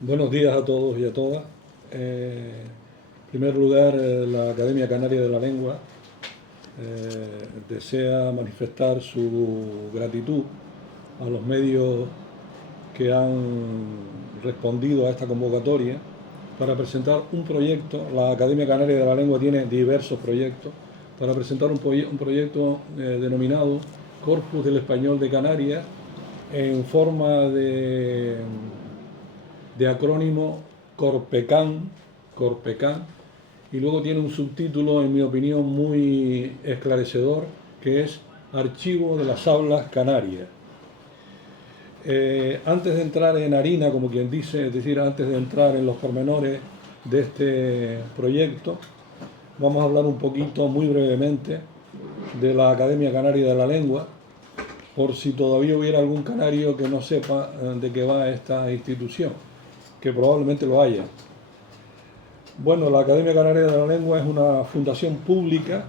Buenos días a todos y a todas. En primer lugar, la Academia Canaria de la Lengua desea manifestar su gratitud a los medios que han respondido a esta convocatoria para presentar un proyecto. La Academia Canaria de la Lengua tiene diversos proyectos para presentar un proyecto denominado Corpus del Español de Canarias en forma de acrónimo Corpecan, y luego tiene un subtítulo, en mi opinión, muy esclarecedor, que es Archivo de las Hablas Canarias. Antes de entrar en harina, como quien dice, es decir, antes de entrar en los pormenores de este proyecto, vamos a hablar un poquito, muy brevemente, de la Academia Canaria de la Lengua, por si todavía hubiera algún canario que no sepa de qué va esta institución, que probablemente lo haya. Bueno, la Academia Canaria de la Lengua es una fundación pública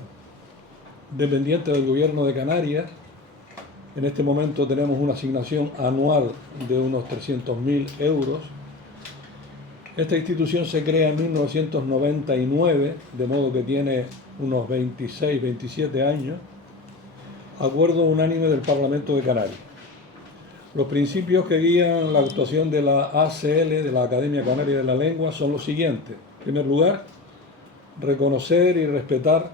dependiente del Gobierno de Canarias. En este momento tenemos una asignación anual de unos 300.000 euros. Esta institución se crea en 1999, de modo que tiene unos 26, 27 años, acuerdo unánime del Parlamento de Canarias. Los principios que guían la actuación de la ACL, de la Academia Canaria de la Lengua, son los siguientes. En primer lugar, reconocer y respetar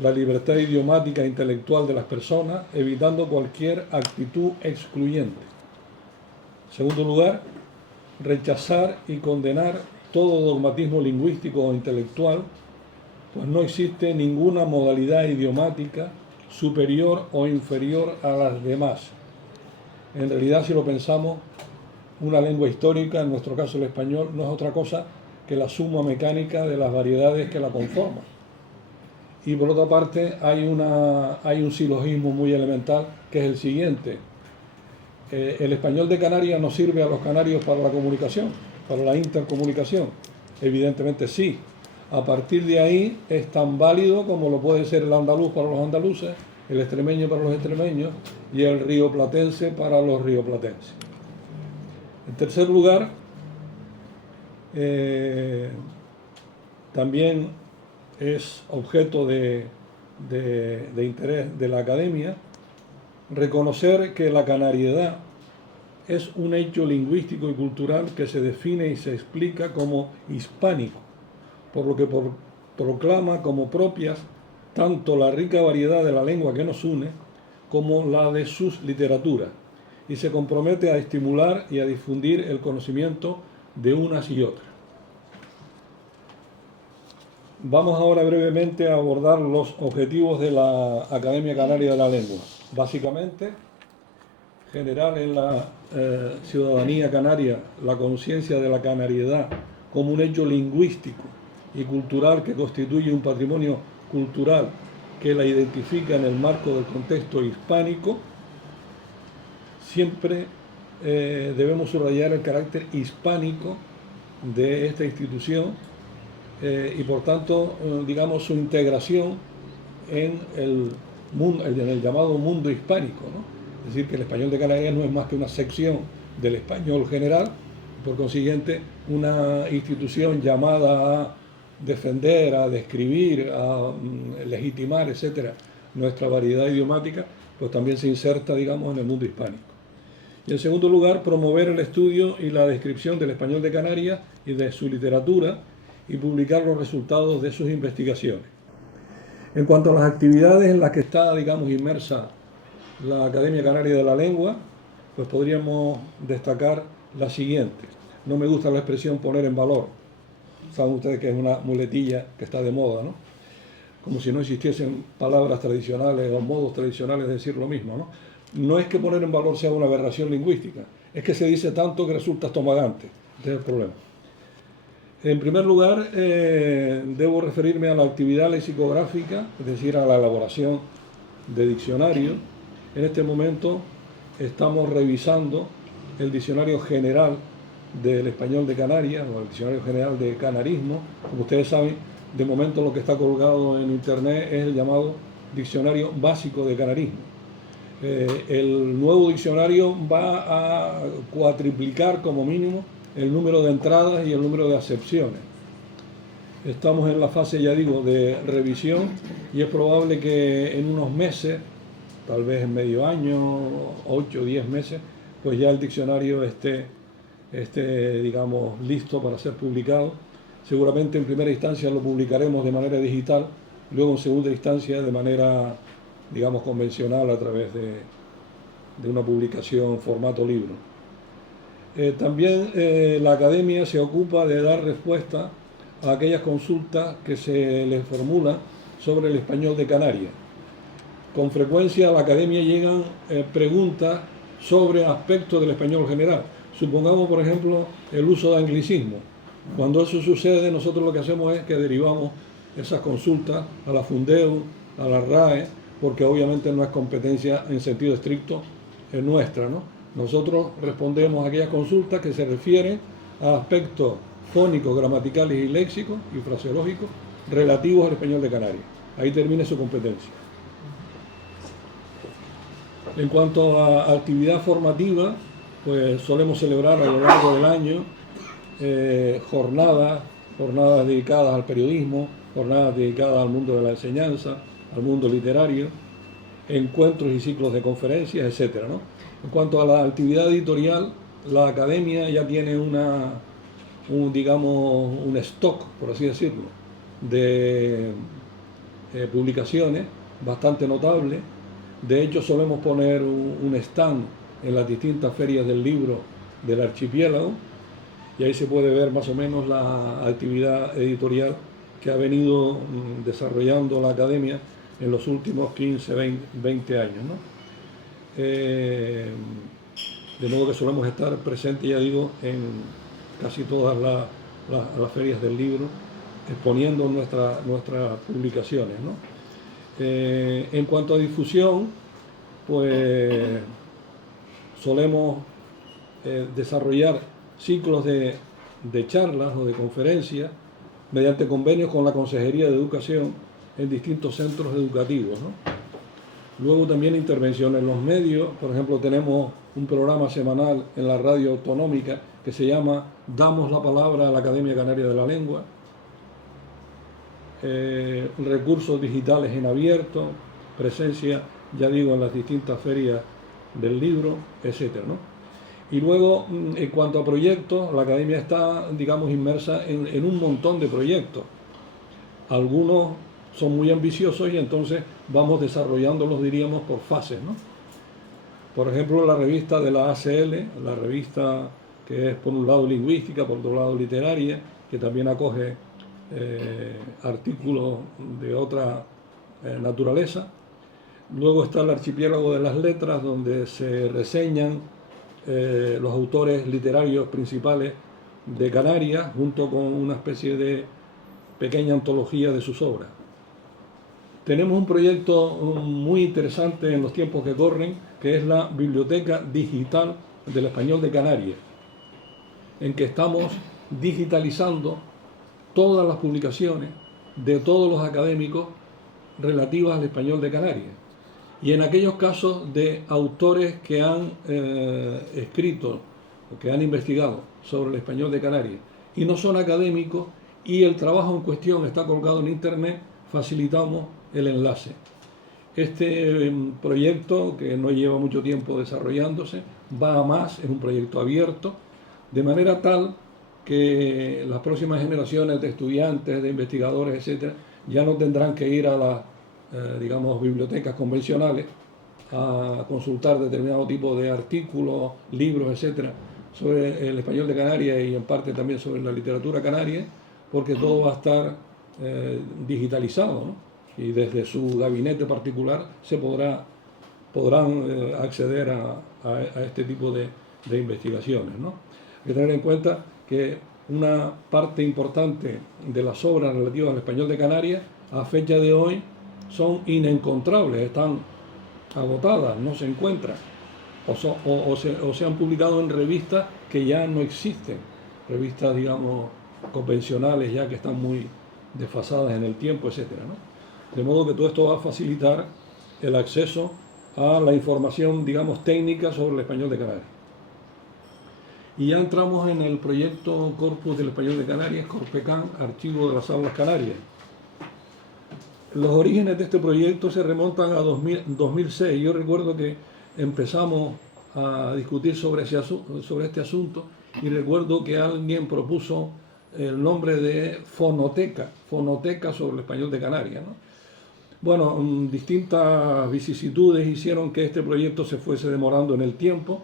la libertad idiomática e intelectual de las personas, evitando cualquier actitud excluyente. En segundo lugar, rechazar y condenar todo dogmatismo lingüístico o intelectual, pues no existe ninguna modalidad idiomática superior o inferior a las demás. En realidad, si lo pensamos, una lengua histórica, en nuestro caso el español, no es otra cosa que la suma mecánica de las variedades que la conforman. Y por otra parte, hay un silogismo muy elemental, que es el siguiente. ¿El español de Canarias nos sirve a los canarios para la comunicación, para la intercomunicación? Evidentemente sí. A partir de ahí es tan válido como lo puede ser el andaluz para los andaluces, el extremeño para los extremeños y el rioplatense para los rioplatenses. En tercer lugar, también es objeto de interés de la Academia reconocer que la canariedad es un hecho lingüístico y cultural que se define y se explica como hispánico, por lo que proclama como propias tanto la rica variedad de la lengua que nos une como la de sus literaturas, y se compromete a estimular y a difundir el conocimiento de unas y otras. Vamos ahora brevemente a abordar los objetivos de la Academia Canaria de la Lengua. Básicamente, generar en la ciudadanía canaria la conciencia de la canariedad como un hecho lingüístico y cultural que constituye un patrimonio cultural que la identifica en el marco del contexto hispánico. Siempre debemos subrayar el carácter hispánico de esta institución y por tanto, digamos, su integración en el llamado mundo hispánico, ¿no? Es decir, que el español de Canarias no es más que una sección del español general, por consiguiente, una institución llamada a defender, a describir, a legitimar, etcétera, nuestra variedad idiomática, pues también se inserta, digamos, en el mundo hispánico. Y en segundo lugar, promover el estudio y la descripción del español de Canarias y de su literatura y publicar los resultados de sus investigaciones. En cuanto a las actividades en las que está, digamos, inmersa la Academia Canaria de la Lengua, pues podríamos destacar la siguiente. No me gusta la expresión poner en valor. Saben ustedes que es una muletilla que está de moda, ¿no? Como si no existiesen palabras tradicionales o modos tradicionales de decir lo mismo, ¿no? No es que poner en valor sea una aberración lingüística, es que se dice tanto que resulta estomagante. Ese es el problema. En primer lugar, debo referirme a la actividad lexicográfica, es decir, a la elaboración de diccionarios. En este momento estamos revisando el diccionario general del español de Canarias, o el diccionario general de canarismo. Como ustedes saben, de momento lo que está colgado en internet es el llamado diccionario básico de canarismo. El nuevo diccionario va a cuatriplicar como mínimo el número de entradas y el número de acepciones. Estamos en la fase, ya digo, de revisión y es probable que en unos meses, tal vez en medio año, 8 o 10 meses, pues ya el diccionario esté, digamos, listo para ser publicado. Seguramente en primera instancia lo publicaremos de manera digital, luego en segunda instancia de manera, digamos, convencional a través de una publicación formato libro. También la academia se ocupa de dar respuesta a aquellas consultas que se les formulan sobre el español de Canarias. Con frecuencia a la academia llegan preguntas sobre aspectos del español general. Supongamos, por ejemplo, el uso de anglicismo. Cuando eso sucede, nosotros lo que hacemos es que derivamos esas consultas a la Fundeu, a la RAE, porque obviamente no es competencia en sentido estricto nuestra, ¿no? Nosotros respondemos a aquellas consultas que se refieren a aspectos fónicos, gramaticales y léxicos y fraseológicos relativos al español de Canarias. Ahí termina su competencia. En cuanto a actividad formativa, pues solemos celebrar a lo largo del año jornadas dedicadas al periodismo, jornadas dedicadas al mundo de la enseñanza, al mundo literario, encuentros y ciclos de conferencias, etcétera, ¿no? En cuanto a la actividad editorial, la academia ya tiene un stock, por así decirlo, de publicaciones bastante notable. De hecho, solemos poner un stand en las distintas ferias del libro del archipiélago y ahí se puede ver más o menos la actividad editorial que ha venido desarrollando la academia en los últimos 15, 20 años, ¿no? De modo que solemos estar presentes, ya digo, en casi todas las ferias del libro, exponiendo nuestras publicaciones, ¿no? En cuanto a difusión, pues solemos desarrollar ciclos de charlas o de conferencias mediante convenios con la Consejería de Educación en distintos centros educativos, ¿no? Luego también intervenciones en los medios. Por ejemplo, tenemos un programa semanal en la radio autonómica que se llama Damos la palabra a la Academia Canaria de la Lengua. Recursos digitales en abierto, presencia, ya digo, en las distintas ferias del libro, etcétera, ¿no? Y luego, en cuanto a proyectos, la academia está, digamos, inmersa en un montón de proyectos. Algunos son muy ambiciosos y entonces vamos desarrollándolos, diríamos, por fases, ¿no? Por ejemplo, la revista de la ACL, la revista que es por un lado lingüística, por otro lado literaria, que también acoge artículos de otra naturaleza. Luego está el Archipiélago de las Letras, donde se reseñan los autores literarios principales de Canarias, junto con una especie de pequeña antología de sus obras. Tenemos un proyecto muy interesante en los tiempos que corren, que es la Biblioteca Digital del Español de Canarias, en que estamos digitalizando todas las publicaciones de todos los académicos relativas al español de Canarias. Y en aquellos casos de autores que han escrito o que han investigado sobre el español de Canarias y no son académicos y el trabajo en cuestión está colgado en internet, facilitamos el enlace. Este proyecto, que no lleva mucho tiempo desarrollándose, va a más, es un proyecto abierto, de manera tal que las próximas generaciones de estudiantes, de investigadores, etcétera, ya no tendrán que ir a las digamos, bibliotecas convencionales a consultar determinado tipo de artículos, libros, etcétera, sobre el español de Canarias y en parte también sobre la literatura canaria, porque todo va a estar digitalizado, ¿no? Y desde su gabinete particular podrán acceder a este tipo de investigaciones, ¿no? Hay que tener en cuenta que una parte importante de las obras relativas al español de Canarias a fecha de hoy son inencontrables, están agotadas, no se encuentran o se han publicado en revistas que ya no existen, revistas, digamos, convencionales ya que están muy desfasadas en el tiempo, etcétera, ¿no? De modo que todo esto va a facilitar el acceso a la información, digamos, técnica sobre el español de Canarias. Y ya entramos en el proyecto Corpus del Español de Canarias, Corpecan, Archivo de las Hablas Canarias. Los orígenes de este proyecto se remontan a 2006. Yo recuerdo que empezamos a discutir sobre este asunto y recuerdo que alguien propuso el nombre de fonoteca sobre el español de Canarias, ¿no? Bueno, distintas vicisitudes hicieron que este proyecto se fuese demorando en el tiempo.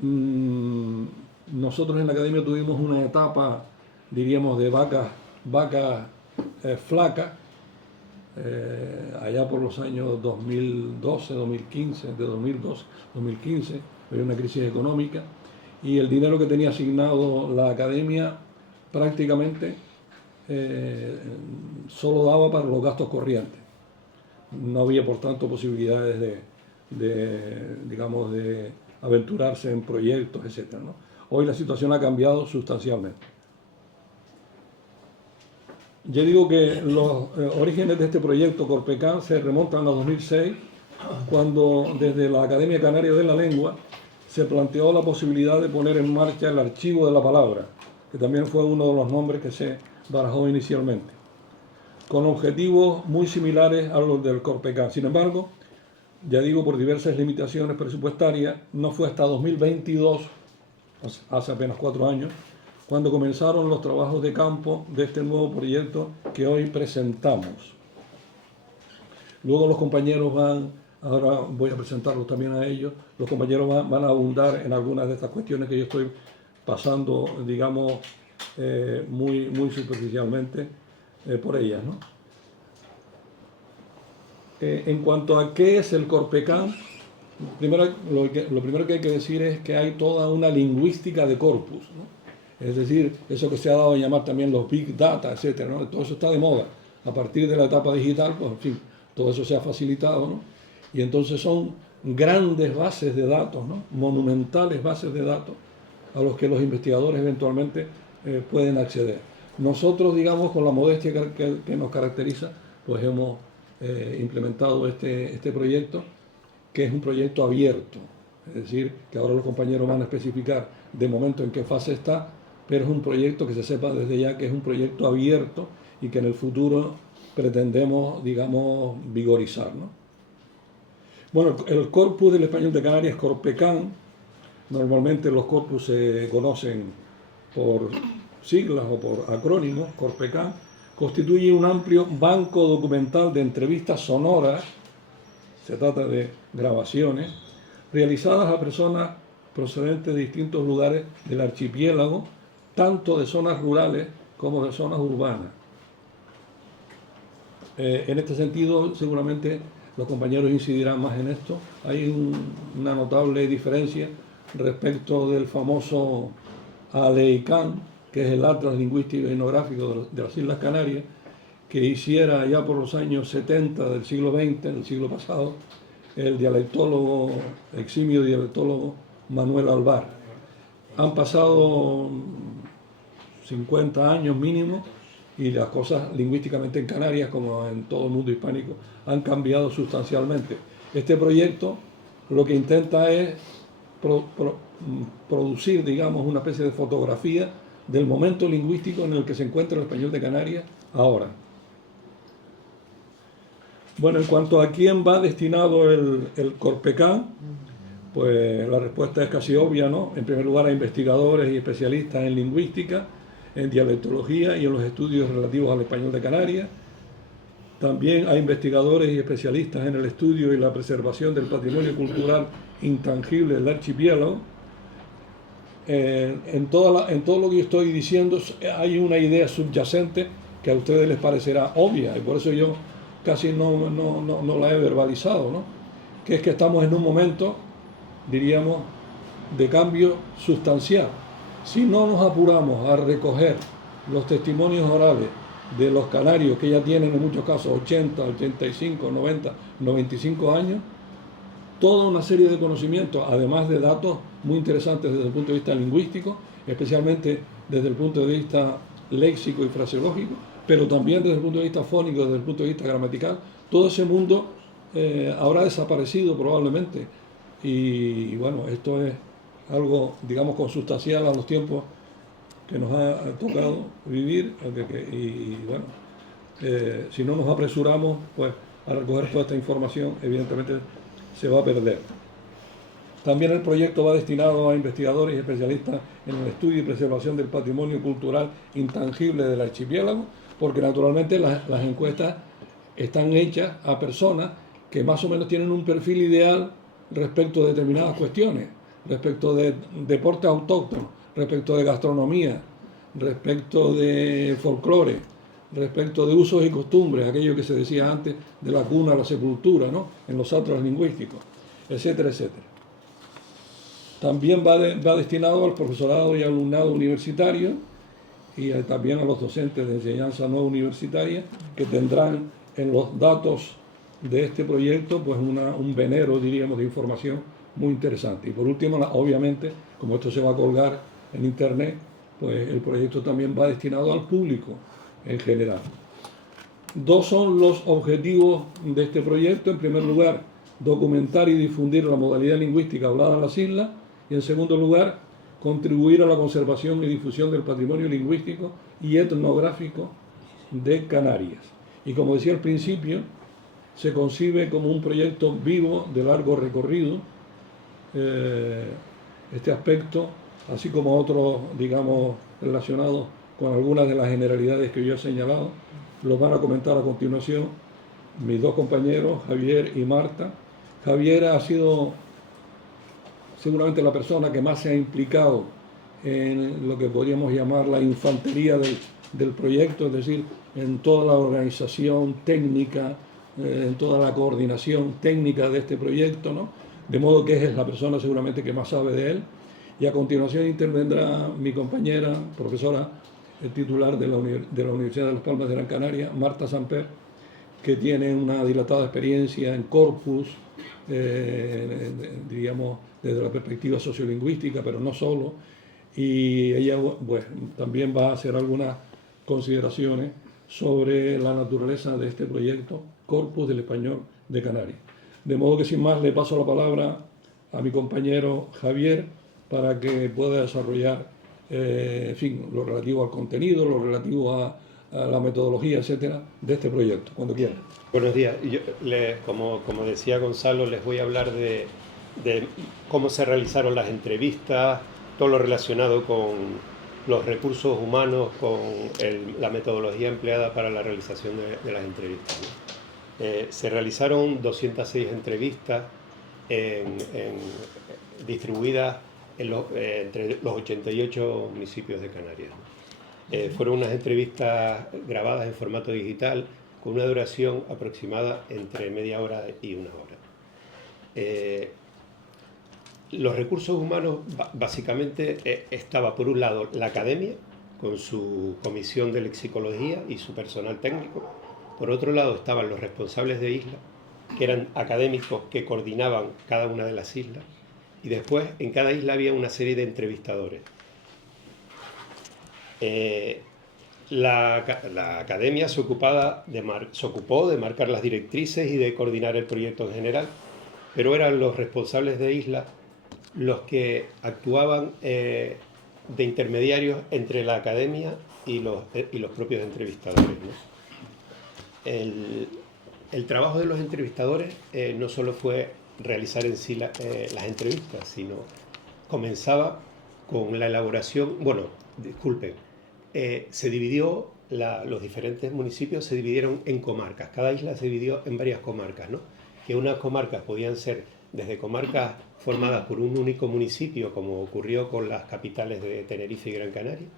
Nosotros en la academia tuvimos una etapa, diríamos, de vacas flacas, allá por los años 2012, 2015, de 2012, 2015, había una crisis económica y el dinero que tenía asignado la academia prácticamente solo daba para los gastos corrientes. No había, por tanto, posibilidades digamos, de aventurarse en proyectos, etc., ¿no? Hoy la situación ha cambiado sustancialmente. Yo digo que los orígenes de este proyecto Corpecan se remontan a 2006, cuando desde la Academia Canaria de la Lengua se planteó la posibilidad de poner en marcha el Archivo de la Palabra, que también fue uno de los nombres que se barajó inicialmente, con objetivos muy similares a los del Corpecan. Sin embargo, ya digo, por diversas limitaciones presupuestarias, no fue hasta 2022, hace apenas 4 años, cuando comenzaron los trabajos de campo de este nuevo proyecto que hoy presentamos. Luego los compañeros ahora voy a presentarlos también a ellos, los compañeros van a abundar en algunas de estas cuestiones que yo estoy pasando, digamos, muy superficialmente por ellas, ¿no? En cuanto a qué es el Corpecan, lo primero que hay que decir es que hay toda una lingüística de corpus, ¿no? Es decir, eso que se ha dado a llamar también los Big Data, etcétera, ¿no? Todo eso está de moda. A partir de la etapa digital, pues en fin, todo eso se ha facilitado, ¿no? Y entonces son grandes bases de datos, ¿no? Monumentales bases de datos a los que los investigadores eventualmente pueden acceder. Nosotros, digamos, con la modestia que nos caracteriza, pues hemos implementado este proyecto, que es un proyecto abierto. Es decir, que ahora los compañeros van a especificar de momento en qué fase está, pero es un proyecto que se sepa desde ya que es un proyecto abierto y que en el futuro pretendemos, digamos, vigorizar, ¿no? Bueno, el corpus del español de Canarias, Corpecan, normalmente los corpus se conocen por siglas o por acrónimos. Corpecan constituye un amplio banco documental de entrevistas sonoras, se trata de grabaciones, realizadas a personas procedentes de distintos lugares del archipiélago, tanto de zonas rurales como de zonas urbanas. En este sentido, seguramente los compañeros incidirán más en esto. Hay una notable diferencia respecto del famoso ALEICAN, que es el Atlas Lingüístico y Etnográfico de las Islas Canarias, que hiciera ya por los años 70 del siglo XX, del siglo pasado, el dialectólogo, eximio dialectólogo Manuel Alvar. Han pasado 50 años mínimo y las cosas lingüísticamente en Canarias, como en todo el mundo hispánico, han cambiado sustancialmente. Este proyecto lo que intenta es producir, digamos, una especie de fotografía del momento lingüístico en el que se encuentra el español de Canarias ahora. Bueno, en cuanto a quién va destinado el Corpecan, pues la respuesta es casi obvia, ¿no? En primer lugar, a investigadores y especialistas en lingüística, en dialectología y en los estudios relativos al español de Canarias. También a investigadores y especialistas en el estudio y la preservación del patrimonio cultural intangible del archipiélago. En todo lo que yo estoy diciendo hay una idea subyacente que a ustedes les parecerá obvia, y por eso yo casi no la he verbalizado, ¿no? Que es que estamos en un momento, diríamos, de cambio sustancial. Si no nos apuramos a recoger los testimonios orales de los canarios, que ya tienen en muchos casos 80, 85, 90, 95 años, toda una serie de conocimientos, además de datos muy interesantes desde el punto de vista lingüístico, especialmente desde el punto de vista léxico y fraseológico, pero también desde el punto de vista fónico, desde el punto de vista gramatical, todo ese mundo habrá desaparecido probablemente. Y bueno, esto es algo, digamos, consustancial a los tiempos que nos ha tocado vivir, y bueno, si no nos apresuramos, pues a recoger toda esta información, evidentemente se va a perder. También el proyecto va destinado a investigadores y especialistas en el estudio y preservación del patrimonio cultural intangible del archipiélago, porque naturalmente las encuestas están hechas a personas que más o menos tienen un perfil ideal respecto de determinadas cuestiones, respecto de deportes autóctonos, respecto de gastronomía, respecto de folclore, respecto de usos y costumbres, aquello que se decía antes de la cuna a la sepultura, ¿no?, en los atlas lingüísticos, etcétera, etcétera. También va destinado al profesorado y alumnado universitario y también a los docentes de enseñanza no universitaria, que tendrán en los datos de este proyecto pues un venero, diríamos, de información muy interesante. Y por último, obviamente, como esto se va a colgar en internet, pues el proyecto también va destinado al público en general. Dos son los objetivos de este proyecto. En primer lugar, documentar y difundir la modalidad lingüística hablada en las islas, y en segundo lugar, contribuir a la conservación y difusión del patrimonio lingüístico y etnográfico de Canarias. Y como decía al principio, se concibe como un proyecto vivo de largo recorrido. Este aspecto, así como otros, digamos, relacionados con algunas de las generalidades que yo he señalado, los van a comentar a continuación mis dos compañeros, Javier y Marta. Javier ha sido seguramente la persona que más se ha implicado en lo que podríamos llamar la infantería del proyecto, es decir, en toda la organización técnica, en toda la coordinación técnica de este proyecto, ¿no? De modo que es la persona seguramente que más sabe de él. Y a continuación intervendrá mi compañera, profesora titular de la Universidad de Las Palmas de Gran Canaria, Marta Samper, que tiene una dilatada experiencia en corpus, diríamos, desde la perspectiva sociolingüística, pero no solo, y ella pues, también va a hacer algunas consideraciones sobre la naturaleza de este proyecto, Corpus del Español de Canarias. De modo que sin más le paso la palabra a mi compañero Javier para que pueda desarrollar, en fin, lo relativo al contenido, lo relativo a la metodología, etcétera, de este proyecto, cuando quiera. Buenos días. Yo, como decía Gonzalo, les voy a hablar de cómo se realizaron las entrevistas, todo lo relacionado con los recursos humanos, con la metodología empleada para la realización de las entrevistas, ¿no? Se realizaron 206 entrevistas distribuidas entre los 88 municipios de Canarias, ¿no? Fueron unas entrevistas grabadas en formato digital con una duración aproximada entre media hora y una hora. Los recursos humanos, básicamente, estaba por un lado la academia, con su comisión de lexicología y su personal técnico. Por otro lado estaban los responsables de isla, que eran académicos que coordinaban cada una de las islas. Y después, en cada isla había una serie de entrevistadores. La academia se ocupó de marcar las directrices y de coordinar el proyecto en general, pero eran los responsables de isla los que actuaban de intermediarios entre la academia y los propios entrevistadores, ¿no? El trabajo de los entrevistadores no solo fue realizar en sí las entrevistas, sino comenzaba con la elaboración, se dividió, los diferentes municipios se dividieron en comarcas. Cada isla se dividió en varias comarcas, ¿no? Que unas comarcas podían ser desde comarcas formadas por un único municipio, como ocurrió con las capitales de Tenerife y Gran Canaria,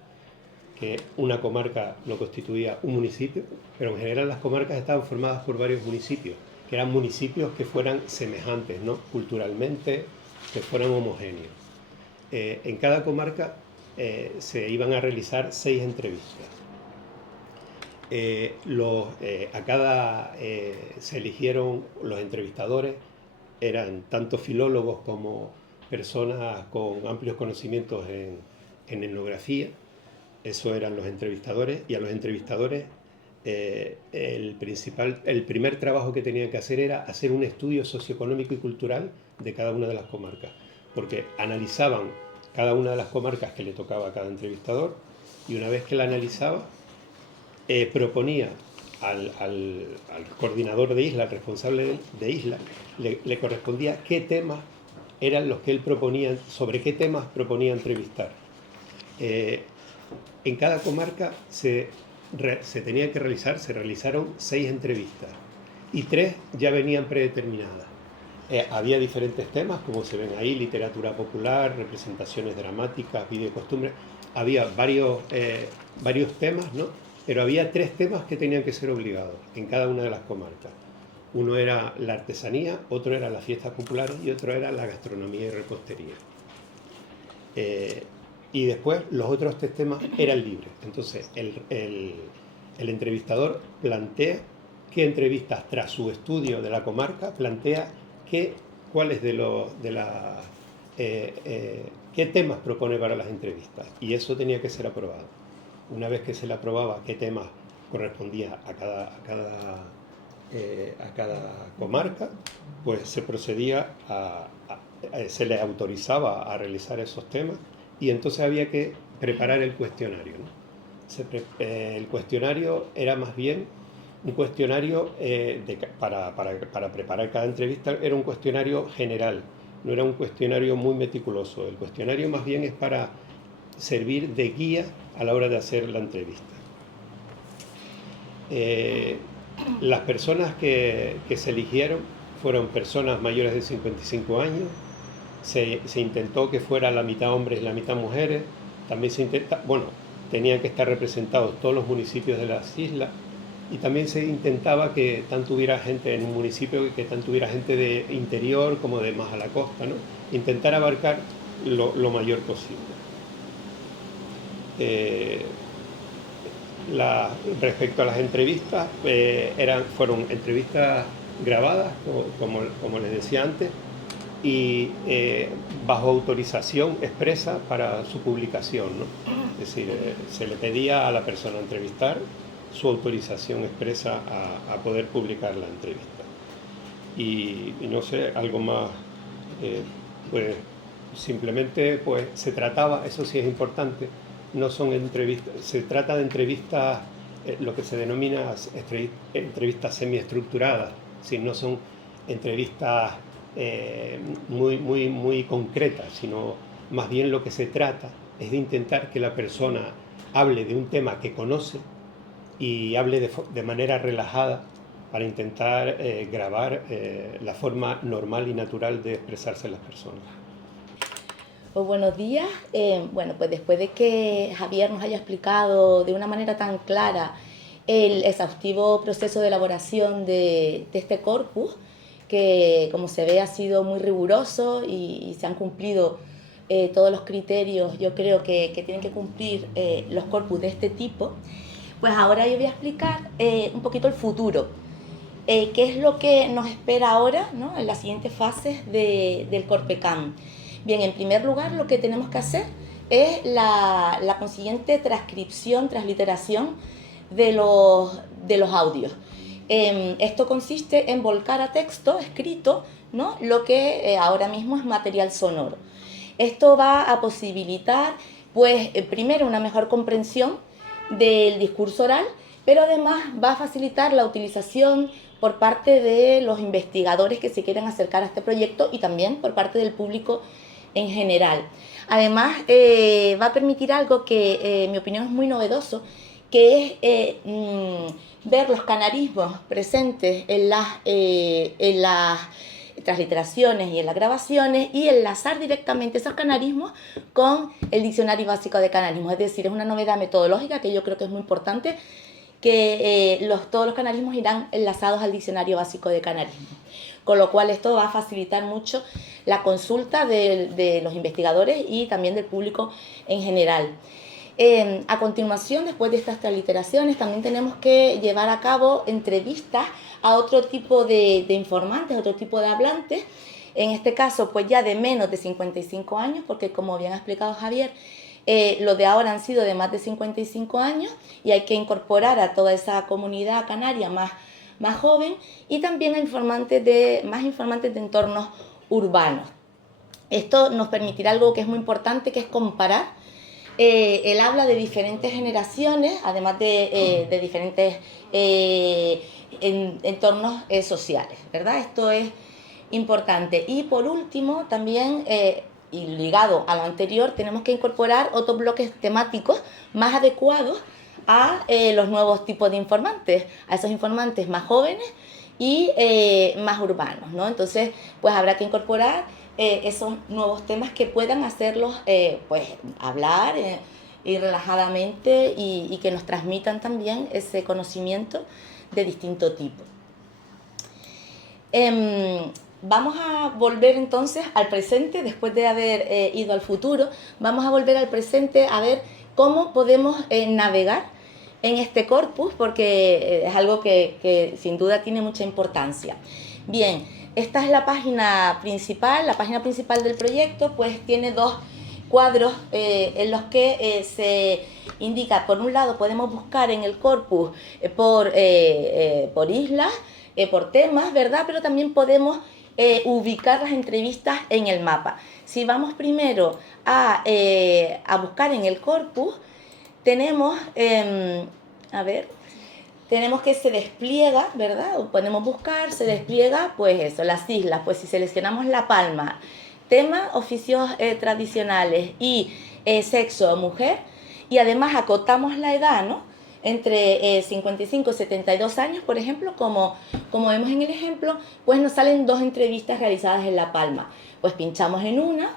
que una comarca lo constituía un municipio, pero en general las comarcas estaban formadas por varios municipios, que eran municipios que fueran semejantes, ¿no?, culturalmente, que fueran homogéneos. En cada comarca se iban a realizar 6 entrevistas. Se eligieron los entrevistadores, eran tanto filólogos como personas con amplios conocimientos en etnografía. Eso eran los entrevistadores, y a los entrevistadores el primer trabajo que tenían que hacer era hacer un estudio socioeconómico y cultural de cada una de las comarcas, porque analizaban cada una de las comarcas que le tocaba a cada entrevistador, y una vez que la analizaba, proponía al coordinador de isla, al responsable de isla, le correspondía qué temas eran los que él proponía, sobre qué temas proponía entrevistar. En cada comarca se realizaron 6 entrevistas y 3 ya venían predeterminadas. Había diferentes temas, como se ven ahí: literatura popular, representaciones dramáticas, vida y costumbres. Había varios temas, ¿no? Pero había 3 temas que tenían que ser obligados en cada una de las comarcas. Uno era la artesanía, otro era las fiestas populares y otro era la gastronomía y repostería. Y después los otros 3 temas eran libres. Entonces el entrevistador plantea qué entrevistas, tras su estudio de la comarca, plantea cuáles qué temas propone para las entrevistas, y eso tenía que ser aprobado. Una vez que se le aprobaba qué temas correspondía a cada comarca, pues se procedía se le autorizaba a realizar esos temas, y entonces había que preparar el cuestionario, ¿no? El cuestionario era más bien un cuestionario para preparar cada entrevista. Era un cuestionario general, no era un cuestionario muy meticuloso. El cuestionario más bien es para servir de guía a la hora de hacer la entrevista. Las personas que se eligieron fueron personas mayores de 55 años. Se intentó que fuera la mitad hombres y la mitad mujeres. También tenían que estar representados todos los municipios de las islas. Y también se intentaba que tanto hubiera gente en un municipio, que tanto hubiera gente de interior como de más a la costa, ¿no? Intentar abarcar lo mayor posible. Respecto a las entrevistas, fueron entrevistas grabadas, como les decía antes, y bajo autorización expresa para su publicación, ¿no? Es decir, se le pedía a la persona a entrevistar su autorización expresa a poder publicar la entrevista. Y no sé, algo más, pues simplemente pues se trataba, eso sí es importante, no son entrevistas, se trata de entrevistas, lo que se denomina entrevistas semiestructuradas, si no son entrevistas muy concretas, sino más bien lo que se trata es de intentar que la persona hable de un tema que conoce y hable de manera relajada, para intentar grabar la forma normal y natural de expresarse las personas. Pues buenos días. Bueno, pues después de que Javier nos haya explicado de una manera tan clara el exhaustivo proceso de elaboración de este corpus, que como se ve ha sido muy riguroso y se han cumplido todos los criterios, yo creo que tienen que cumplir los corpus de este tipo, pues ahora yo voy a explicar un poquito el futuro, qué es lo que nos espera ahora, ¿no?, en las siguientes fases del Corpecam. Bien, en primer lugar lo que tenemos que hacer es la consiguiente transcripción, transliteración de los audios. Esto consiste en volcar a texto escrito, ¿no?, lo que ahora mismo es material sonoro. Esto va a posibilitar, pues, primero una mejor comprensión del discurso oral, pero además va a facilitar la utilización por parte de los investigadores que se quieran acercar a este proyecto y también por parte del público en general. Además, va a permitir algo que, en mi opinión, es muy novedoso, que es ver los canarismos presentes en las transliteraciones y en las grabaciones, y enlazar directamente esos canarismos con el diccionario básico de canarismos. Es decir, es una novedad metodológica que yo creo que es muy importante, que todos los canarismos irán enlazados al diccionario básico de canarismos, con lo cual esto va a facilitar mucho la consulta de los investigadores y también del público en general. A continuación, después de estas transliteraciones, también tenemos que llevar a cabo entrevistas a otro tipo de informantes, otro tipo de hablantes, en este caso pues ya de menos de 55 años, porque como bien ha explicado Javier, los de ahora han sido de más de 55 años y hay que incorporar a toda esa comunidad canaria más joven, y también a más informantes de entornos urbanos. Esto nos permitirá algo que es muy importante, que es comparar el habla de diferentes generaciones, además de diferentes entornos sociales, ¿verdad? Esto es importante. Y por último, también, y ligado a lo anterior, tenemos que incorporar otros bloques temáticos más adecuados a los nuevos tipos de informantes, a esos informantes más jóvenes y más urbanos, ¿no? Entonces, pues habrá que incorporar esos nuevos temas que puedan hacerlos pues hablar y relajadamente y que nos transmitan también ese conocimiento de distinto tipo. Vamos a volver entonces al presente, después de haber ido al futuro, vamos a volver al presente a ver cómo podemos navegar en este corpus, porque es algo que sin duda tiene mucha importancia. Bien, esta es la página principal del proyecto, pues tiene dos cuadros en los que se indica, por un lado podemos buscar en el corpus por islas, por temas, ¿verdad? Pero también podemos ubicar las entrevistas en el mapa. Si vamos primero a buscar en el corpus, tenemos, tenemos que se despliega, ¿verdad? O podemos buscar, se despliega, pues eso, las islas. Pues si seleccionamos La Palma, tema, oficios tradicionales y sexo, mujer, y además acotamos la edad, ¿no? Entre 55 y 72 años, por ejemplo, como vemos en el ejemplo, pues nos salen dos entrevistas realizadas en La Palma. Pues pinchamos en una,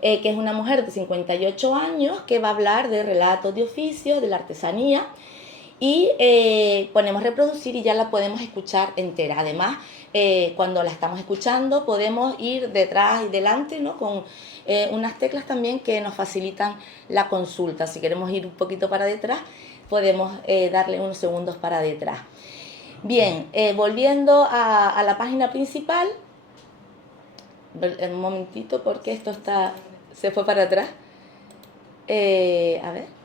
que es una mujer de 58 años, que va a hablar de relatos de oficio, de la artesanía, y ponemos reproducir y ya la podemos escuchar entera. Además, cuando la estamos escuchando, podemos ir detrás y delante, ¿no? Con unas teclas también que nos facilitan la consulta. Si queremos ir un poquito para detrás, podemos darle unos segundos para detrás. Bien, volviendo a la página principal, un momentito porque esto se fue para atrás. A ver.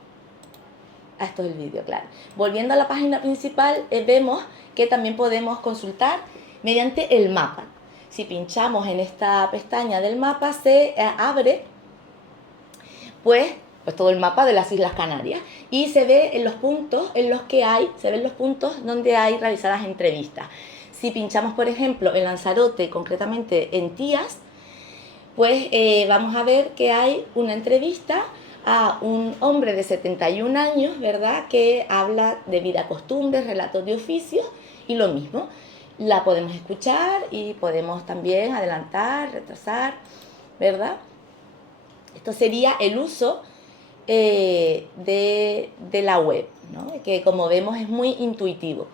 Esto es el vídeo, claro. Volviendo a la página principal, vemos que también podemos consultar mediante el mapa. Si pinchamos en esta pestaña del mapa, se abre pues todo el mapa de las Islas Canarias y se ve en los puntos en los que se ven los puntos donde hay realizadas entrevistas. Si pinchamos, por ejemplo, en Lanzarote, concretamente en Tías, pues vamos a ver que hay una entrevista a un hombre de 71 años, ¿verdad?, que habla de vida, costumbres, relatos de oficios y lo mismo. La podemos escuchar y podemos también adelantar, retrasar, ¿verdad? Esto sería el uso de la web, ¿no?, que como vemos es muy intuitivo.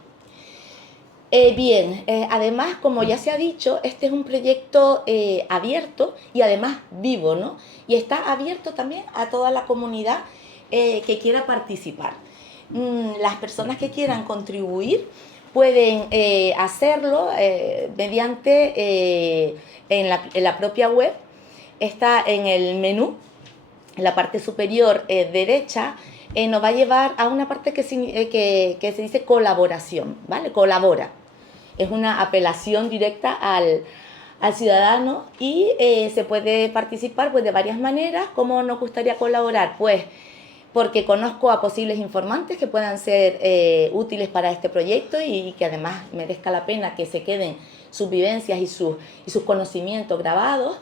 Bien, además, como ya se ha dicho, este es un proyecto abierto y además vivo, ¿no? Y está abierto también a toda la comunidad que quiera participar. Las personas que quieran contribuir pueden hacerlo mediante en la propia web. Está en el menú, en la parte superior derecha, nos va a llevar a una parte que se dice colaboración, ¿vale? Colabora. Es una apelación directa al ciudadano y se puede participar pues de varias maneras. ¿Cómo nos gustaría colaborar? Pues porque conozco a posibles informantes que puedan ser útiles para este proyecto y que además merezca la pena que se queden sus vivencias y sus conocimientos grabados.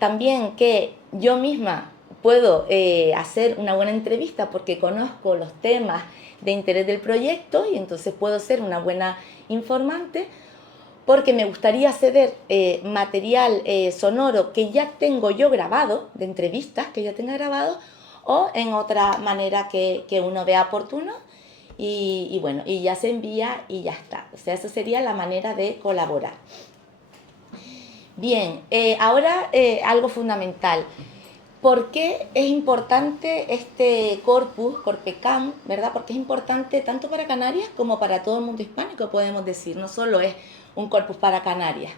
También que yo misma puedo hacer una buena entrevista porque conozco los temas de interés del proyecto y entonces puedo ser una buena informante, porque me gustaría ceder material sonoro que ya tengo yo grabado, de entrevistas que ya tenga grabado, o en otra manera que uno vea oportuno y bueno, y ya se envía y ya está. O sea, esa sería la manera de colaborar. Bien, ahora algo fundamental. ¿Por qué es importante este corpus, Corpecam, ¿verdad? Porque es importante tanto para Canarias como para todo el mundo hispánico, podemos decir. No solo es un corpus para Canarias.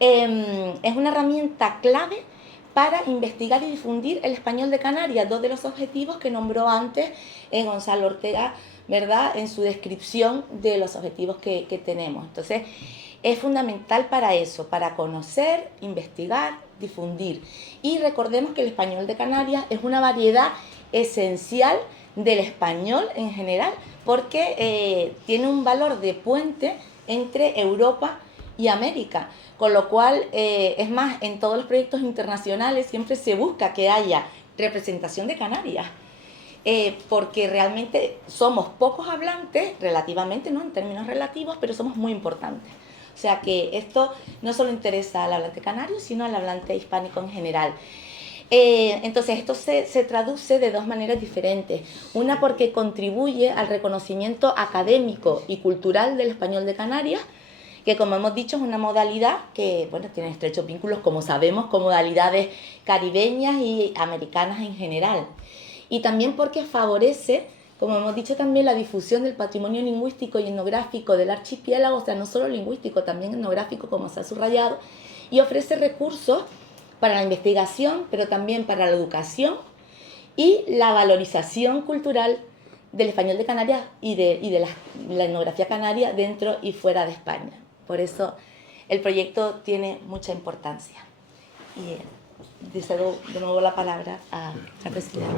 Es una herramienta clave para investigar y difundir el español de Canarias, dos de los objetivos que nombró antes Gonzalo Ortega, ¿verdad?, en su descripción de los objetivos que tenemos. Entonces, es fundamental para eso, para conocer, investigar, difundir. Y recordemos que el español de Canarias es una variedad esencial del español en general, porque tiene un valor de puente entre Europa y América, con lo cual, es más, en todos los proyectos internacionales siempre se busca que haya representación de Canarias, porque realmente somos pocos hablantes, relativamente, ¿no?, en términos relativos, pero somos muy importantes. O sea que esto no solo interesa al hablante canario, sino al hablante hispánico en general. Entonces esto se traduce de dos maneras diferentes. Una, porque contribuye al reconocimiento académico y cultural del español de Canarias, que, como hemos dicho, es una modalidad que, bueno, tiene estrechos vínculos, como sabemos, con modalidades caribeñas y americanas en general. Y también porque favorece, como hemos dicho, también la difusión del patrimonio lingüístico y etnográfico del archipiélago, o sea, no solo lingüístico, también etnográfico, como se ha subrayado, y ofrece recursos para la investigación, pero también para la educación y la valorización cultural del español de Canarias y de la etnografía canaria dentro y fuera de España. Por eso el proyecto tiene mucha importancia. Y cedo de nuevo la palabra al presidente.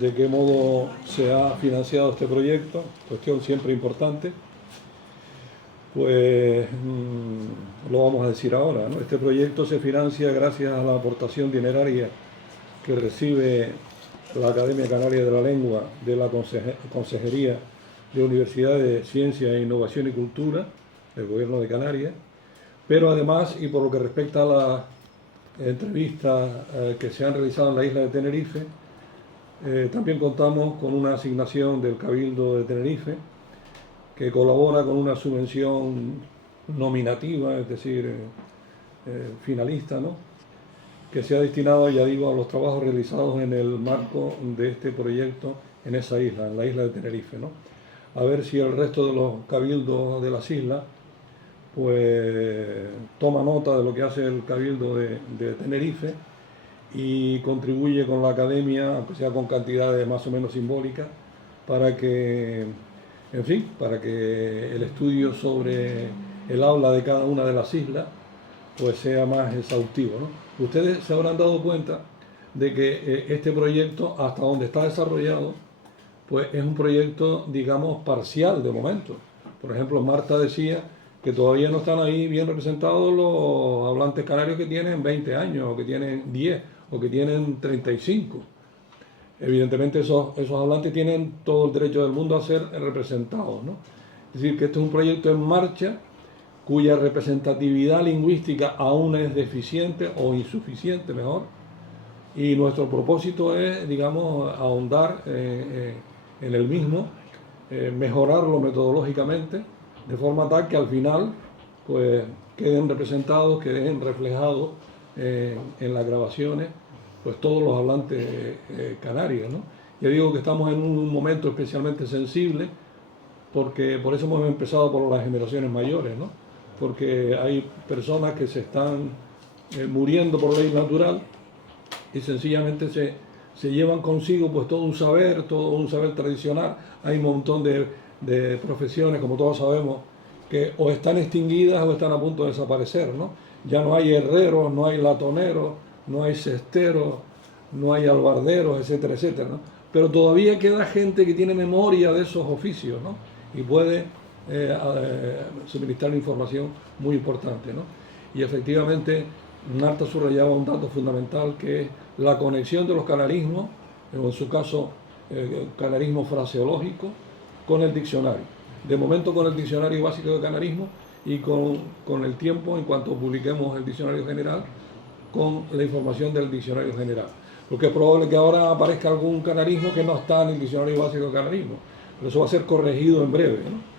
¿De qué modo se ha financiado este proyecto? Cuestión siempre importante. Pues lo vamos a decir ahora, ¿no? Este proyecto se financia gracias a la aportación dineraria que recibe la Academia Canaria de la Lengua de la Consejería de Universidades, Ciencia, Innovación y Cultura del Gobierno de Canarias, pero además, y por lo que respecta a las entrevistas que se han realizado en la isla de Tenerife, también contamos con una asignación del Cabildo de Tenerife, que colabora con una subvención nominativa, es decir, finalista, ¿no?, que se ha destinado, ya digo, a los trabajos realizados en el marco de este proyecto en esa isla, en la isla de Tenerife, ¿no? A ver si el resto de los cabildos de las islas pues toma nota de lo que hace el Cabildo de Tenerife y contribuye con la academia, aunque sea con cantidades más o menos simbólicas, para que, en fin, para que el estudio sobre el habla de cada una de las islas pues sea más exhaustivo, ¿no? Ustedes se habrán dado cuenta de que este proyecto, hasta donde está desarrollado, pues es un proyecto, digamos, parcial de momento. Por ejemplo, Marta decía que todavía no están ahí bien representados los hablantes canarios que tienen 20 años, o que tienen 10, o que tienen 35. Evidentemente esos hablantes tienen todo el derecho del mundo a ser representados, ¿no? Es decir, que este es un proyecto en marcha cuya representatividad lingüística aún es deficiente o insuficiente, mejor, y nuestro propósito es, digamos, ahondar en el mismo, mejorarlo metodológicamente, de forma tal que al final pues queden representados, queden reflejados en las grabaciones pues todos los hablantes canarios, ¿no? Ya digo que estamos en un momento especialmente sensible, porque por eso hemos empezado por las generaciones mayores, ¿no? Porque hay personas que se están muriendo por ley natural y sencillamente se llevan consigo pues todo un saber tradicional. Hay un montón de profesiones, como todos sabemos, que o están extinguidas o están a punto de desaparecer, ¿no? Ya no hay herreros, no hay latoneros, no hay cesteros, no hay albarderos, etcétera, etcétera, ¿no? Pero todavía queda gente que tiene memoria de esos oficios, ¿no? Y puede suministrar información muy importante, ¿no? Y efectivamente Marta subrayaba un dato fundamental, que es la conexión de los canarismos, en su caso canarismo fraseológico, con el diccionario. De momento con el diccionario básico de canarismo, y con el tiempo, en cuanto publiquemos el diccionario general, con la información del diccionario general. Porque es probable que ahora aparezca algún canarismo que no está en el diccionario básico de canarismo, pero eso va a ser corregido en breve, ¿no?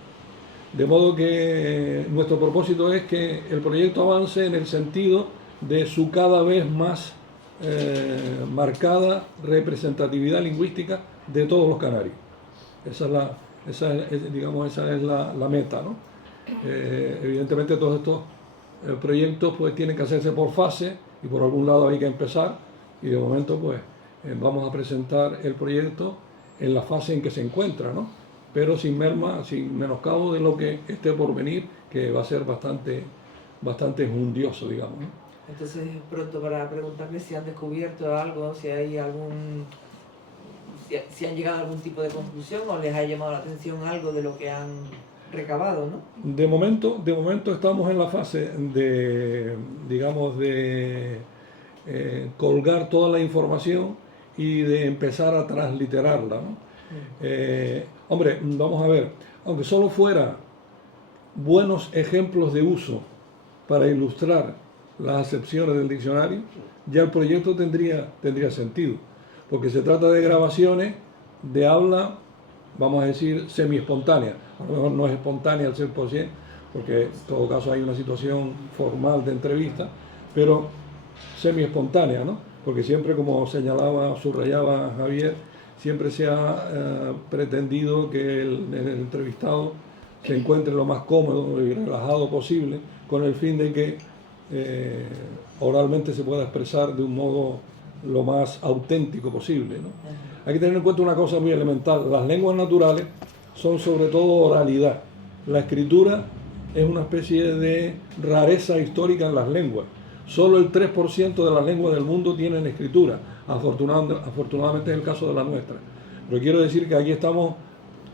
De modo que nuestro propósito es que el proyecto avance en el sentido de su cada vez más marcada representatividad lingüística de todos los canarios. Esa es la meta, ¿no? Evidentemente todos estos proyectos pues tienen que hacerse por fase, y por algún lado hay que empezar, y de momento pues vamos a presentar el proyecto en la fase en que se encuentra, ¿no? pero sin merma, sin menoscabo de lo que esté por venir, que va a ser bastante enjundioso, digamos, ¿no? Entonces es pronto para preguntarle si han descubierto algo, si hay si han llegado a algún tipo de conclusión o les ha llamado la atención algo de lo que han recabado, ¿no? De momento estamos en la fase de, digamos, de colgar toda la información y de empezar a transliterarla, ¿no? Hombre, vamos a ver, aunque solo fuera buenos ejemplos de uso para ilustrar las acepciones del diccionario, ya el proyecto tendría sentido, porque se trata de grabaciones de habla, vamos a decir, semi-espontánea. A lo mejor no es espontánea al 100%, porque en todo caso hay una situación formal de entrevista, pero semi-espontánea, ¿no? Porque siempre, como señalaba, subrayaba Javier, siempre se ha pretendido que el entrevistado se encuentre lo más cómodo y relajado posible, con el fin de que oralmente se pueda expresar de un modo lo más auténtico posible, ¿no? Hay que tener en cuenta una cosa muy elemental: las lenguas naturales son sobre todo oralidad. La escritura es una especie de rareza histórica en las lenguas. Solo el 3% de las lenguas del mundo tienen escritura. Afortunadamente es el caso de la nuestra. Pero quiero decir que aquí estamos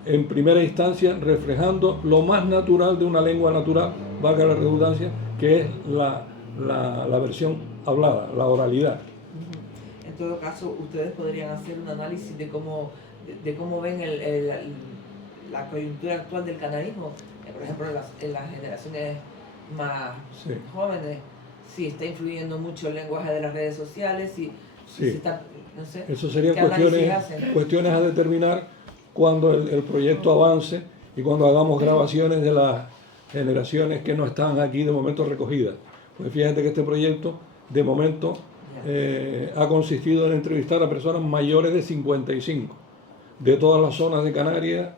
en primera instancia reflejando lo más natural de una lengua natural, valga la redundancia, que es la versión hablada, la oralidad. En todo caso, ustedes podrían hacer un análisis de cómo ven la coyuntura actual del canarismo, por ejemplo, en las generaciones más jóvenes, si está influyendo mucho el lenguaje de las redes sociales, si está, no sé. Eso serían cuestiones a determinar cuando el proyecto avance y cuando hagamos grabaciones de las generaciones que no están aquí de momento recogidas. Pues fíjate que este proyecto de momento ha consistido en entrevistar a personas mayores de 55, de todas las zonas de Canarias,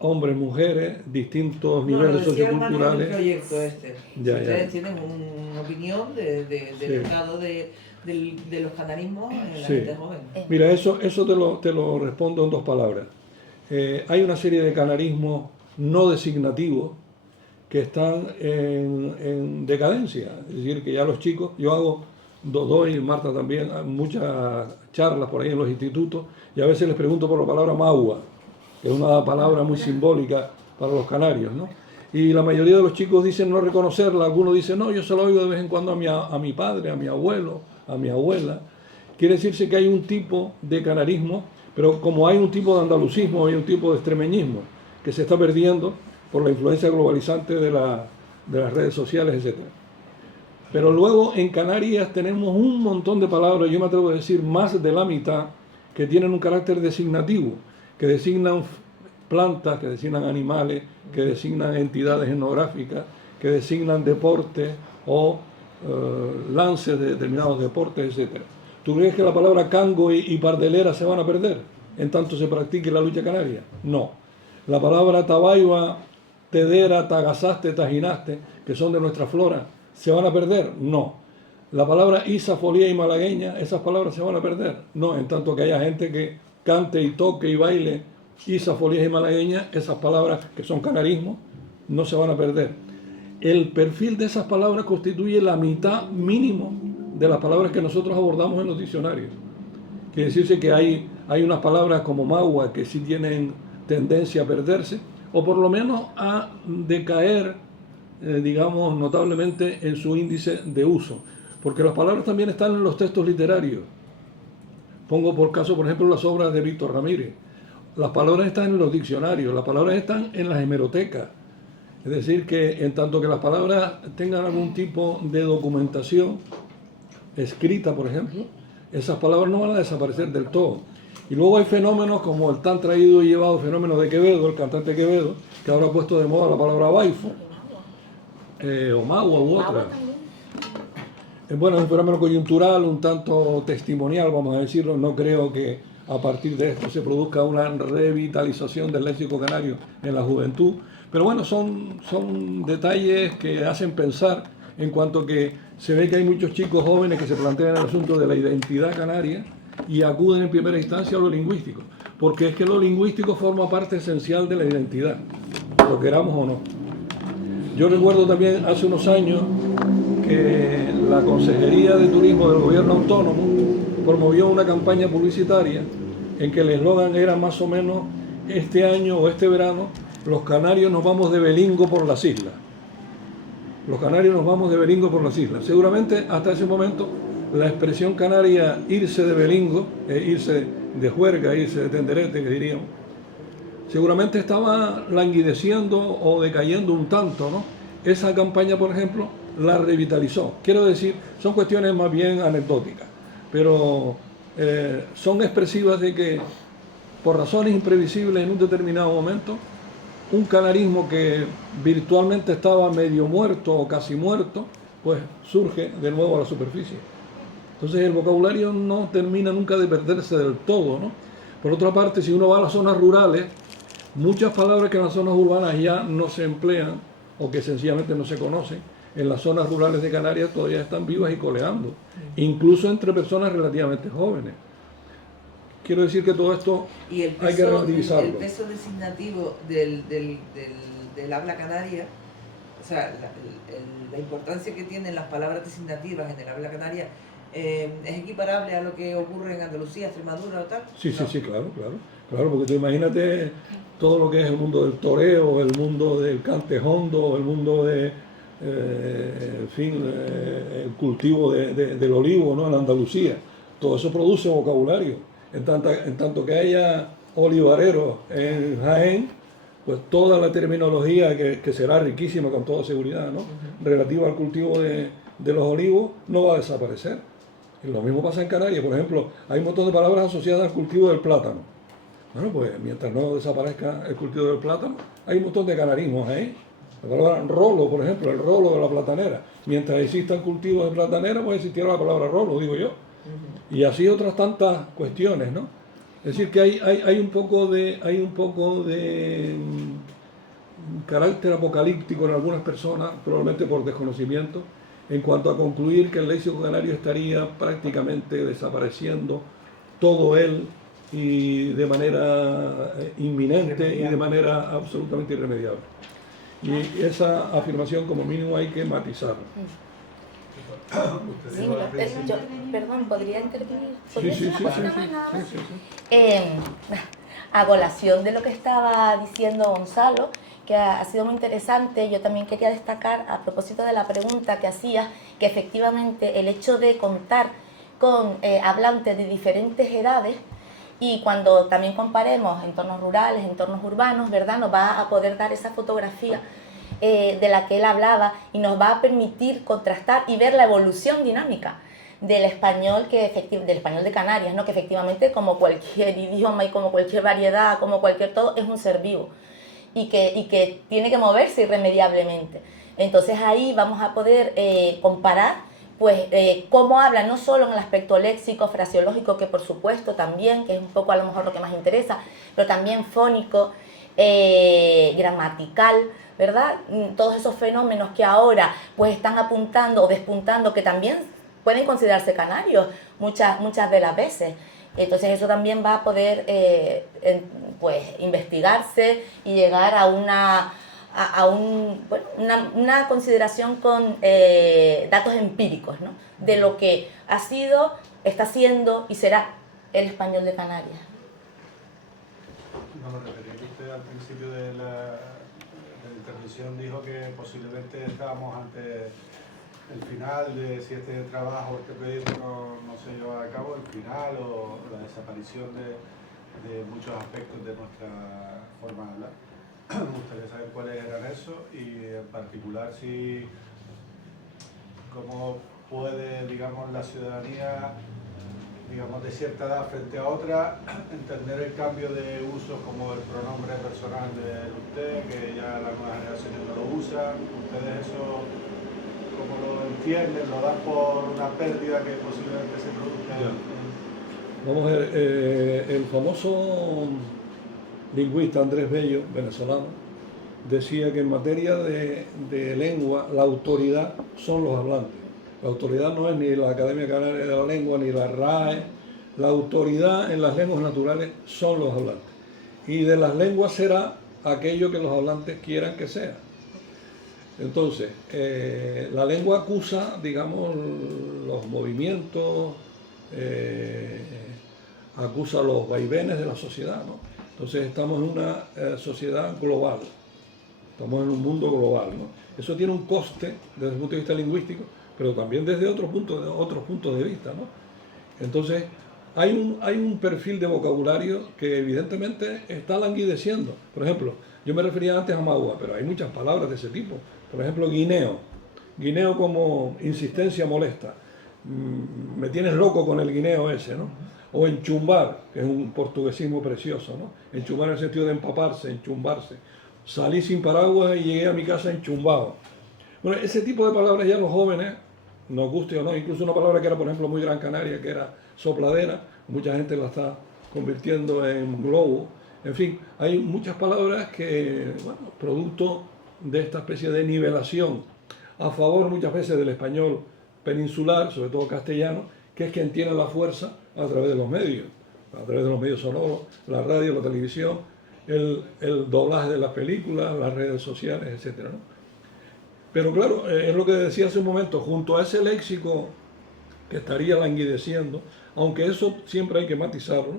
hombres, mujeres, distintos niveles socioculturales. Proyecto ustedes tienen una opinión del estado de los canarismos en la gente joven. Mira, eso te lo respondo en dos palabras. Hay una serie de canarismos no designativos que están en decadencia. Es decir, que ya los chicos, yo doy, Marta también, muchas charlas por ahí en los institutos, y a veces les pregunto por la palabra maua, que es una palabra muy simbólica para los canarios, ¿no? Y la mayoría de los chicos dicen no reconocerla. Algunos dicen, no, yo se lo oigo de vez en cuando a mi padre, a mi abuelo, a mi abuela. Quiere decirse que hay un tipo de canarismo, pero como hay un tipo de andalucismo, hay un tipo de extremeñismo que se está perdiendo por la influencia globalizante de las redes sociales, etc. Pero luego en Canarias tenemos un montón de palabras, yo me atrevo a decir más de la mitad, que tienen un carácter designativo, que designan plantas, que designan animales, que designan entidades etnográficas, que designan deportes o lances de determinados deportes, etc. ¿Tú crees que la palabra cango y pardelera se van a perder en tanto se practique la lucha canaria? No. La palabra tabaiba, tedera, tagazaste, tajinaste, que son de nuestra flora, ¿se van a perder? No. La palabra isa, folía y malagueña, ¿esas palabras se van a perder? No, en tanto que haya gente que cante y toque y baile isa, folía y malagueña, esas palabras que son canarismo no se van a perder. El perfil de esas palabras constituye la mitad mínimo de las palabras que nosotros abordamos en los diccionarios. Quiere decirse que hay unas palabras como magua que sí tienen tendencia a perderse, o por lo menos a decaer, digamos, notablemente en su índice de uso. Porque las palabras también están en los textos literarios. Pongo por caso, por ejemplo, las obras de Víctor Ramírez. Las palabras están en los diccionarios, las palabras están en las hemerotecas. Es decir, que en tanto que las palabras tengan algún tipo de documentación escrita, por ejemplo, esas palabras no van a desaparecer del todo. Y luego hay fenómenos como el tan traído y llevado fenómeno de Quevedo, el cantante Quevedo, que ahora ha puesto de moda la palabra baifo, o magua u otra. Bueno, es un fenómeno coyuntural, un tanto testimonial, vamos a decirlo. No creo que a partir de esto se produzca una revitalización del léxico canario en la juventud. Pero bueno, son detalles que hacen pensar, en cuanto que se ve que hay muchos chicos jóvenes que se plantean el asunto de la identidad canaria y acuden en primera instancia a lo lingüístico. porque es que lo lingüístico forma parte esencial de la identidad, lo queramos o no. Yo recuerdo también hace unos años que la Consejería de Turismo del Gobierno Autónomo promovió una campaña publicitaria en que el eslogan era más o menos: este año o este verano los canarios nos vamos de belingo por las islas. Los canarios nos vamos de belingo por las islas. Seguramente hasta ese momento la expresión canaria irse de belingo, irse de juerga, irse de tenderete, que diríamos, seguramente estaba languideciendo o decayendo un tanto, ¿no? Esa campaña, por ejemplo, la revitalizó. Quiero decir, son cuestiones más bien anecdóticas, pero son expresivas de que, por razones imprevisibles en un determinado momento, un canarismo que virtualmente estaba medio muerto o casi muerto, pues surge de nuevo a la superficie. Entonces el vocabulario no termina nunca de perderse del todo, ¿no? Por otra parte, si uno va a las zonas rurales, muchas palabras que en las zonas urbanas ya no se emplean o que sencillamente no se conocen, en las zonas rurales de Canarias todavía están vivas y coleando, incluso entre personas relativamente jóvenes. Quiero decir que todo esto hay que relativizarlo. El peso designativo del habla canaria, o sea, la importancia que tienen las palabras designativas en el habla canaria, ¿es equiparable a lo que ocurre en Andalucía, Extremadura o tal? Sí, sí, sí, claro, porque tú imagínate todo lo que es el mundo del toreo, el mundo del cantejondo, el mundo de, en fin, el cultivo del olivo, ¿no? En Andalucía. Todo eso produce vocabulario. En tanto que haya olivareros en Jaén, pues toda la terminología que será riquísima con toda seguridad, ¿no? Relativa al cultivo de los olivos, no va a desaparecer. Y lo mismo pasa en Canarias, por ejemplo, hay un montón de palabras asociadas al cultivo del plátano. Bueno, pues mientras no desaparezca el cultivo del plátano, hay un montón de canarismos ahí. La palabra rolo, por ejemplo, el rolo de la platanera. Mientras existan cultivos de platanera, pues existirá la palabra rolo, digo yo. Y así otras tantas cuestiones, ¿no? Es decir, que hay un poco de carácter apocalíptico en algunas personas, probablemente por desconocimiento, en cuanto a concluir que el léxico canario estaría prácticamente desapareciendo todo él y de manera inminente y de manera absolutamente irremediable. Y esa afirmación como mínimo hay que matizarla. Sí, perdón, ¿podría intervenir? ¿Podría Sí, decir una sí, cosita sí, más nada sí, más? A colación de lo que estaba diciendo Gonzalo, que ha sido muy interesante, yo también quería destacar, a propósito de la pregunta que hacías, que efectivamente el hecho de contar con hablantes de diferentes edades, y cuando también comparemos entornos rurales, entornos urbanos, ¿verdad?, nos va a poder dar esa fotografía de la que él hablaba y nos va a permitir contrastar y ver la evolución dinámica del español del español de Canarias, ¿no? Que efectivamente, como cualquier idioma y como cualquier variedad, como cualquier todo, es un ser vivo y que tiene que moverse irremediablemente. Entonces ahí vamos a poder comparar pues cómo habla, no solo en el aspecto léxico, fraseológico, que por supuesto también, que es un poco a lo mejor lo que más interesa, pero también fónico, gramatical, ¿verdad? Todos esos fenómenos que ahora pues están apuntando o despuntando, que también pueden considerarse canarios muchas de las veces. Entonces eso también va a poder pues investigarse y llegar a una consideración con datos empíricos, ¿no? De lo que ha sido, está siendo y será el español de Canarias. No me refería que usted al principio de la intervención dijo que posiblemente estábamos ante el final de si este trabajo, este proyecto no se lleva a cabo, el final o la desaparición de muchos aspectos de nuestra forma de hablar. Me gustaría saber cuáles eran esos y en particular cómo puede, digamos, la ciudadanía, digamos, de cierta edad frente a otra, entender el cambio de uso como el pronombre personal de usted, que ya las nuevas generaciones no lo usan. ¿Ustedes eso cómo lo entienden? ¿Lo dan por una pérdida que posiblemente se produzca? Vamos a ver, el famoso lingüista Andrés Bello, venezolano, decía que en materia de lengua la autoridad son los hablantes. La autoridad no es ni la Academia Canaria de la Lengua, ni la RAE, la autoridad en las lenguas naturales son los hablantes. Y de las lenguas será aquello que los hablantes quieran que sea. Entonces, la lengua acusa, digamos, los movimientos, acusa los vaivenes de la sociedad, ¿no? Entonces estamos en una sociedad global, estamos en un mundo global, ¿no? Eso tiene un coste desde el punto de vista lingüístico, pero también desde otros puntos de vista, ¿no? Entonces, hay un perfil de vocabulario que evidentemente está languideciendo. Por ejemplo, yo me refería antes a magua, pero hay muchas palabras de ese tipo. Por ejemplo, guineo. Guineo como insistencia molesta. Me tienes loco con el guineo ese, ¿no? O enchumbar, que es un portuguesismo precioso, ¿no? Enchumbar en el sentido de empaparse, enchumbarse. Salí sin paraguas y llegué a mi casa enchumbado. Bueno, ese tipo de palabras ya los jóvenes, nos guste o no, incluso una palabra que era, por ejemplo, muy gran canaria, que era sopladera, mucha gente la está convirtiendo en globo. En fin, hay muchas palabras que, bueno, producto de esta especie de nivelación a favor muchas veces del español peninsular, sobre todo castellano, que es quien tiene la fuerza a través de los medios sonoros, la radio, la televisión, el doblaje de las películas, las redes sociales, etc., ¿no? Pero claro, es lo que decía hace un momento, junto a ese léxico que estaría languideciendo, aunque eso siempre hay que matizarlo,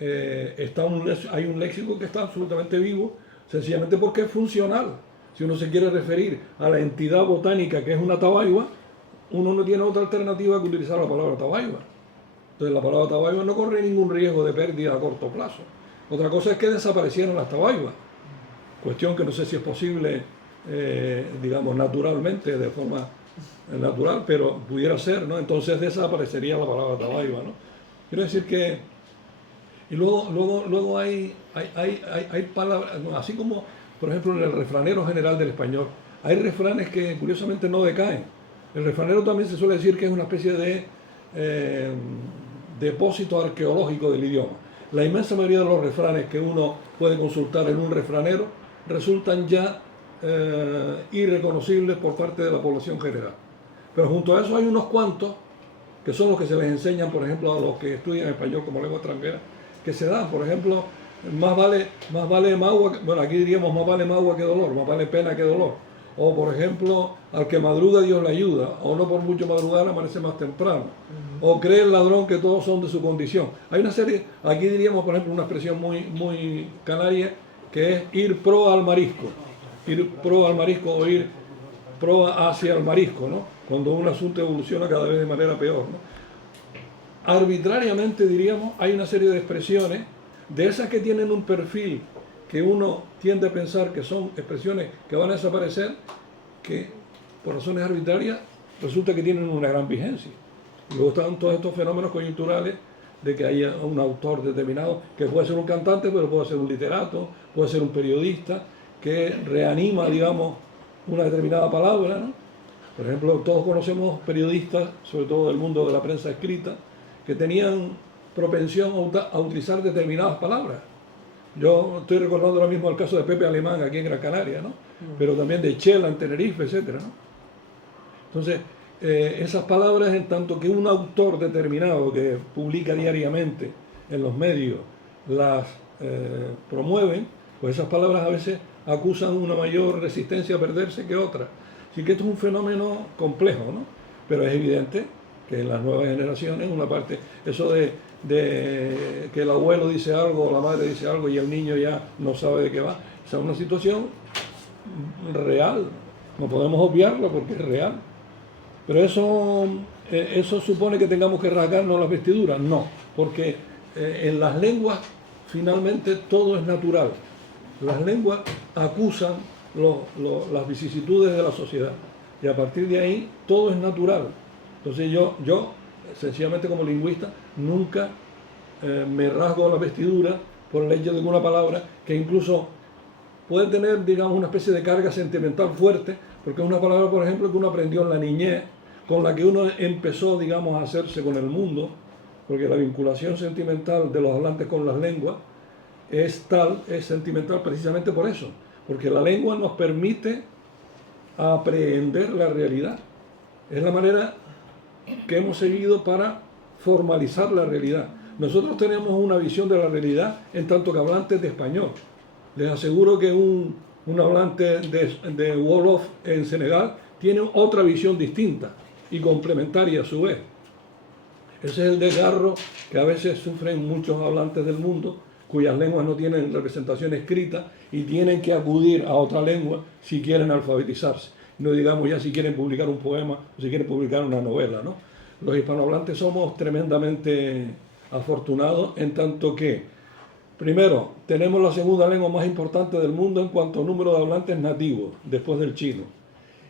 hay un léxico que está absolutamente vivo, sencillamente porque es funcional. Si uno se quiere referir a la entidad botánica que es una tabaigua, uno no tiene otra alternativa que utilizar la palabra tabaigua. Entonces la palabra tabaigua no corre ningún riesgo de pérdida a corto plazo. Otra cosa es que desaparecieran las tabaiguas, cuestión que no sé si es posible, digamos, naturalmente, de forma natural, pero pudiera ser, ¿no? Entonces desaparecería la palabra tabaigua, ¿no? Quiero decir que... Y luego hay palabras, así como, por ejemplo, en el refranero general del español, hay refranes que curiosamente no decaen. El refranero también se suele decir que es una especie de depósito arqueológico del idioma. La inmensa mayoría de los refranes que uno puede consultar en un refranero resultan ya irreconocibles por parte de la población general. Pero junto a eso hay unos cuantos que son los que se les enseñan, por ejemplo, a los que estudian español como lengua extranjera, que se dan, por ejemplo, más vale magua, bueno, aquí diríamos más vale magua que dolor, más vale pena que dolor. O, por ejemplo, al que madruga Dios le ayuda, o no por mucho madrugar amanece más temprano. O cree el ladrón que todos son de su condición. Hay una serie, aquí diríamos, por ejemplo, una expresión muy canaria, que es ir pro al marisco. Ir pro al marisco o ir pro hacia el marisco, ¿no? Cuando un asunto evoluciona cada vez de manera peor, ¿no? Arbitrariamente, diríamos, hay una serie de expresiones, de esas que tienen un perfil que uno tiende a pensar que son expresiones que van a desaparecer, que por razones arbitrarias resulta que tienen una gran vigencia. Y luego están todos estos fenómenos coyunturales de que haya un autor determinado, que puede ser un cantante, pero puede ser un literato, puede ser un periodista, que reanima, digamos, una determinada palabra, ¿no? Por ejemplo, todos conocemos periodistas, sobre todo del mundo de la prensa escrita, que tenían propensión a utilizar determinadas palabras. Yo estoy recordando ahora mismo el caso de Pepe Alemán aquí en Gran Canaria, ¿no? Pero también de Chela en Tenerife, etc., ¿no? Entonces, esas palabras, en tanto que un autor determinado que publica diariamente en los medios las promueven, pues esas palabras a veces acusan una mayor resistencia a perderse que otras. Así que esto es un fenómeno complejo, ¿no? Pero es evidente que en las nuevas generaciones, una parte, eso de que el abuelo dice algo o la madre dice algo y el niño ya no sabe de qué va, esa es una situación real, no podemos obviarlo porque es real. Pero eso supone que tengamos que rasgarnos las vestiduras, no, porque en las lenguas finalmente todo es natural. Las lenguas acusan las vicisitudes de la sociedad y a partir de ahí todo es natural. Entonces yo sencillamente como lingüista nunca me rasgo la vestidura por el hecho de una palabra que incluso puede tener, digamos, una especie de carga sentimental fuerte, porque es una palabra, por ejemplo, que uno aprendió en la niñez, con la que uno empezó, digamos, a hacerse con el mundo, porque la vinculación sentimental de los hablantes con las lenguas es sentimental precisamente por eso, porque la lengua nos permite aprehender la realidad. Es la manera que hemos seguido para formalizar la realidad. Nosotros tenemos una visión de la realidad en tanto que hablantes de español. Les aseguro que un hablante de Wolof en Senegal tiene otra visión distinta y complementaria a su vez. Ese es el desgarro que a veces sufren muchos hablantes del mundo cuyas lenguas no tienen representación escrita y tienen que acudir a otra lengua si quieren alfabetizarse. No digamos ya si quieren publicar un poema o si quieren publicar una novela, ¿no? Los hispanohablantes somos tremendamente afortunados en tanto que, primero, tenemos la segunda lengua más importante del mundo en cuanto a número de hablantes nativos, después del chino.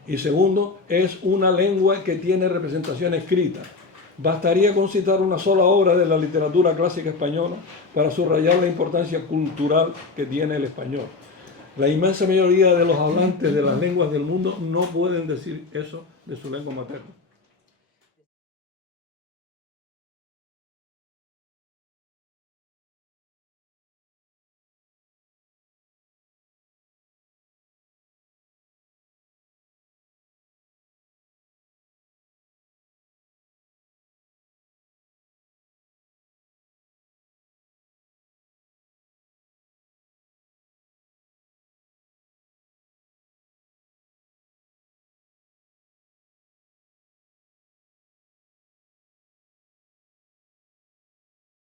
Y segundo, es una lengua que tiene representación escrita. Bastaría con citar una sola obra de la literatura clásica española para subrayar la importancia cultural que tiene el español. La inmensa mayoría de los hablantes de las lenguas del mundo no pueden decir eso de su lengua materna.